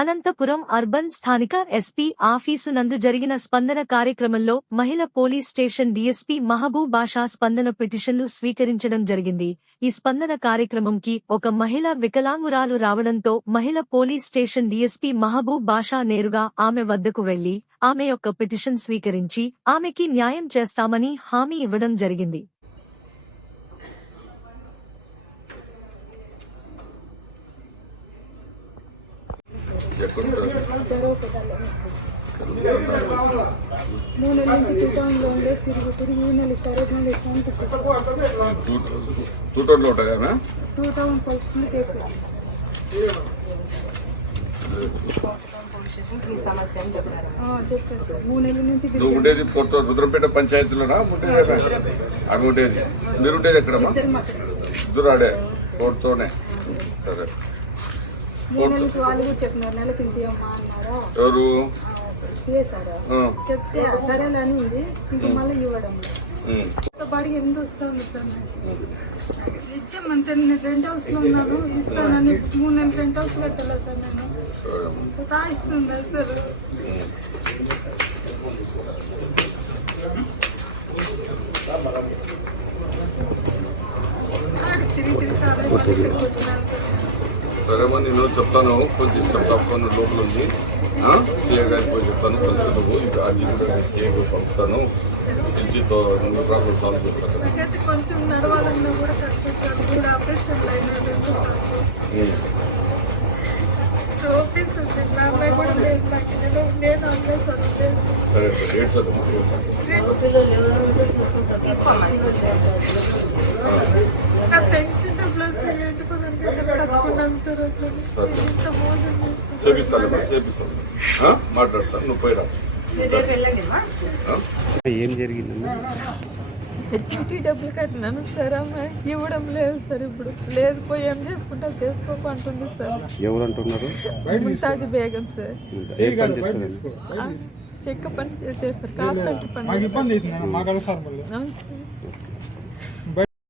Anantapuram urban స్థానిక SP office నందు జరిగిన స్పందన కార్యక్రమంలో మహిళ పోలీస్ స్టేషన్ డీఎస్పీ మహబూబ్ బాషా స్పందన పిటిషన్లు స్వీకరించడం జరిగింది. ఈ స్పందన కార్యక్రమంకి ఒక మహిళ వికలాంగురాలు రావడంతో మహిళ పోలీస్ స్టేషన్ డీఎస్పీ మహబూబ్ బాషా నేరుగా ఆమె వద్దకు వెళ్లి ఆమె యొక్క పిటిషన్ స్వీకరించి ఆమెకి న్యాయం చేస్తామని హామీ ఇవ్వడం జరిగింది. ఉండేది రుద్రంపేట పంచాయతీలోనా అవి ఉండేది? మీరు ఉండేది ఎక్కడమ్మా? ఇద్దరు ఆడే కోర్టుతోనే. సరే, ఎవరు చెప్తే సరేలే అని ఉంది. ఇంకా మళ్ళీ ఇవ్వడం బాడీ ఎందుకు వస్తాను ఇచ్చామంటే రెంట్ హౌస్ లో ఉన్నాను. ఇస్తానని 3 నెలలు రెంట్ హౌస్ కట్టలేదు సార్. నేను రాయిస్తుంది సార్. తిరిగి సరేమా, నేను చెప్తాను. కొంచెం తప్పని లోపల ఉంది. సీఏ గారికి పోయి చెప్తాను. కొంచెం నువ్వు అది కూడా సీఏకి పంపుతాను. పిలిచి ప్రాబ్లం సాల్వ్ చేస్తాను. కొంచెం నడవాలన్నా కూడా కష్టం. కూడా ఆపరేషన్ సరే, ఏడ్చదమ్మా, పెన్షన్ చేపిస్తాను. చేపిస్తాను, మాట్లాడతాను. నువ్వు పోయిరా. ఏం జరిగిందమ్మా? చీటీ డబ్బులు కట్టినాను సార్. అమ్మ ఇవ్వడం లేదు సార్. ఇప్పుడు లేదు, పోయి ఏం చేసుకుంటా చేసుకోకు అంటుంది సార్. ఎవరు అంటున్నారు? ముంతాజ్ బేగం సార్. చెక్క పని చేస్తారు, కార్పెంటర్ పని.